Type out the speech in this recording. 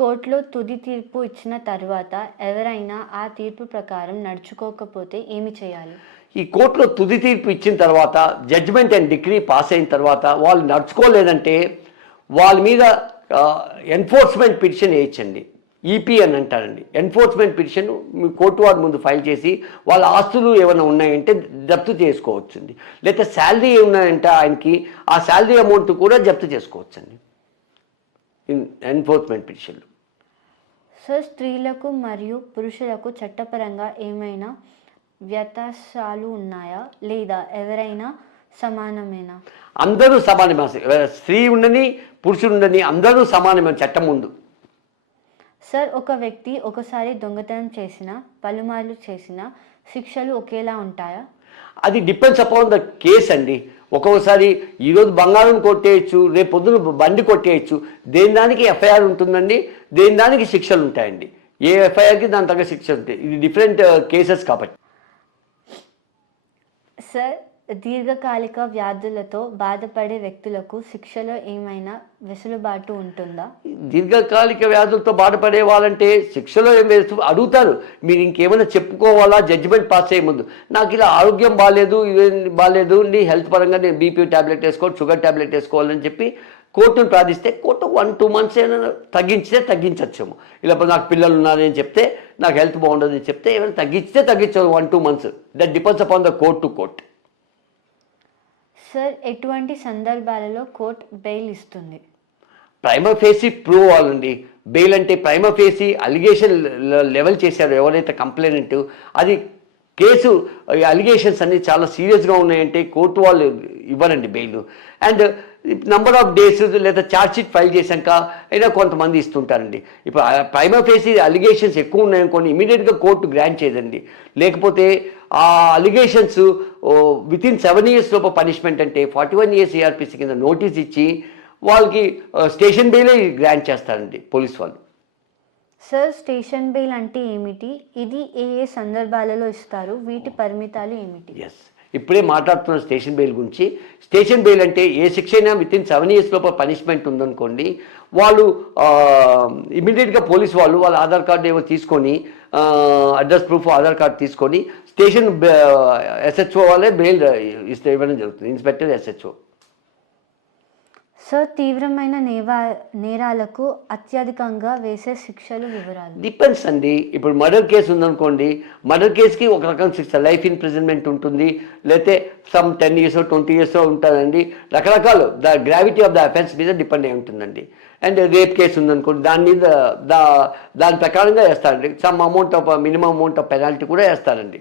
కోర్టులో తుది తీర్పు ఇచ్చిన తర్వాత ఎవరైనా ఆ తీర్పు ప్రకారం నడుచుకోకపోతే ఏమి చేయాలి? ఈ కోర్టులో తుది తీర్పు ఇచ్చిన తర్వాత జడ్జిమెంట్ అండ్ డిగ్రీ పాస్ అయిన తర్వాత వాళ్ళు నడుచుకోలేదంటే వాళ్ళ మీద ఎన్ఫోర్స్మెంట్ పిటిషన్ వేయచ్చండి. ఈపీ అని అంటారండి. ఎన్ఫోర్స్మెంట్ పిటిషన్ మీ కోర్టు వారి ముందు ఫైల్ చేసి వాళ్ళ ఆస్తులు ఏమైనా ఉన్నాయంటే జప్తు చేసుకోవచ్చండి. లేకపోతే శాలరీ ఏమున్నాయంటే ఆయనకి ఆ శాలరీ అమౌంట్ కూడా జప్తు చేసుకోవచ్చండి ఎన్ఫోర్స్మెంట్ పిటిషన్లు. సార్, స్త్రీలకు మరియు పురుషులకు చట్టపరంగా ఏమైనా వ్యత్యాసాలు ఉన్నాయా లేదా ఎవరైనా సమానమేనా? అందరూ సమానమే. స్త్రీ ఉండని పురుషుడు ఉండని అందరూ సమానమే చట్టం ముందు. సార్, ఒక వ్యక్తి ఒకసారి దొంగతనం చేసినా పలుమార్లు చేసినా శిక్షలు ఒకేలా ఉంటాయా? అది డిపెండ్స్ అపాన్ ద కేస్ అండి. ఒక్కొక్కసారి ఈరోజు బంగారం కొట్టేయచ్చు, రేపు పొద్దున బండి కొట్టేయచ్చు. దేని దానికి ఎఫ్ఐఆర్ ఉంటుందండి, దేని దానికి శిక్షలు ఉంటాయండి. ఏ ఎఫ్ఐఆర్కి దాని తగ్గ శిక్ష ఉంటాయి. ఇది డిఫరెంట్ కేసెస్ కాబట్టి. సార్, దీర్ఘకాలిక వ్యాధులతో బాధపడే వ్యక్తులకు శిక్షలో ఏమైనా వెసులుబాటు ఉంటుందా? దీర్ఘకాలిక వ్యాధులతో బాధపడే వాళ్ళంటే శిక్షలో ఏం అడుగుతారు, మీరు ఇంకేమైనా చెప్పుకోవాలా జడ్జిమెంట్ పాస్ అయ్యే ముందు. నాకు ఇలా ఆరోగ్యం బాగాలేదు, ఇదేం బాగాలేదు, నీ హెల్త్ పరంగా నేను బీపీ ట్యాబ్లెట్ వేసుకోవాలి, షుగర్ ట్యాబ్లెట్ వేసుకోవాలని చెప్పి కోర్టును ప్రార్థిస్తే కోర్టు 1-2 months ఏమైనా తగ్గించచ్చేమో. ఇలా నాకు పిల్లలు ఉన్నారని చెప్తే, నాకు హెల్త్ బాగుండదని చెప్తే ఏమైనా తగ్గించవచ్చు 1-2 months. That depends upon the court to court. Sir, ఎటువంటి సందర్భాలలో కోర్టు బెయిల్ ఇస్తుంది? ప్రైమా ఫేసి ప్రూవ్ అవ్వాలండి. బెయిల్ అంటే ప్రైమా ఫేసి అలిగేషన్ లెవెల్ చేశారు ఎవరైతే కంప్లైనెంట్, అది కేసు అలిగేషన్స్ అన్ని చాలా సీరియస్గా ఉన్నాయంటే కోర్టు వాళ్ళు ఇవ్వరండి bail. And number of days లేదా ఛార్జ్షీట్ ఫైల్ చేశాక అయినా కొంతమంది ఇస్తుంటారండి. ఇప్పుడు ప్రైమా ఫేసి అలిగేషన్స్ ఎక్కువ ఉన్నాయనుకోని ఇమీడియట్గా కోర్టు గ్రాంట్ చేయదండి. లేకపోతే ఆ అలిగేషన్స్ వితిన్ 7 years లోపు పనిష్మెంట్ అంటే 41 years ఏఆర్పిసి కింద నోటీస్ ఇచ్చి వాళ్ళకి స్టేషన్ బెయిలే గ్రాంట్ చేస్తారండి పోలీస్ వాళ్ళు. సార్, స్టేషన్ బెయిల్ అంటే ఏమిటి? ఇది ఏ ఏ సందర్భాలలో ఇస్తారు? వీటి పరిమితాలు ఏమిటి? ఎస్, ఇప్పుడే మాట్లాడుతున్న స్టేషన్ బెయిల్ గురించి. స్టేషన్ బెయిల్ అంటే ఏ శిక్ష అయినా వితిన్ 7 years లోపు పనిష్మెంట్ ఉందనుకోండి, వాళ్ళు ఇమీడియట్గా పోలీస్ వాళ్ళు వాళ్ళ ఆధార్ కార్డు ఏమో తీసుకొని అడ్రస్ ప్రూఫ్ ఆధార్ కార్డు తీసుకొని స్టేషన్ ఎస్హెచ్ఓ వాళ్ళే బెయిల్ ఇవ్వడం జరుగుతుంది, ఇన్స్పెక్టర్ ఎస్హెచ్ఓ. సార్, తీవ్రమైన నేరాలకు అత్యధికంగా వేసే శిక్షలు వివరాలు? డిపెండ్స్ అండి. ఇప్పుడు మర్డర్ కేసు ఉందనుకోండి, మర్డర్ కేసుకి ఒక రకం శిక్ష లైఫ్ ఇంప్రిజన్మెంట్ ఉంటుంది, లేకపోతే సమ్ 10 years 20 years ఉంటుందండి. రకరకాలు the gravity of the offence మీద డిపెండ్ అయి ఉంటుందండి. అండ్ రేప్ కేసు ఉందనుకోండి, దాని మీద దాని ప్రకారంగా వేస్తారండి. Some amount of minimum amount of penalty కూడా వేస్తారండి.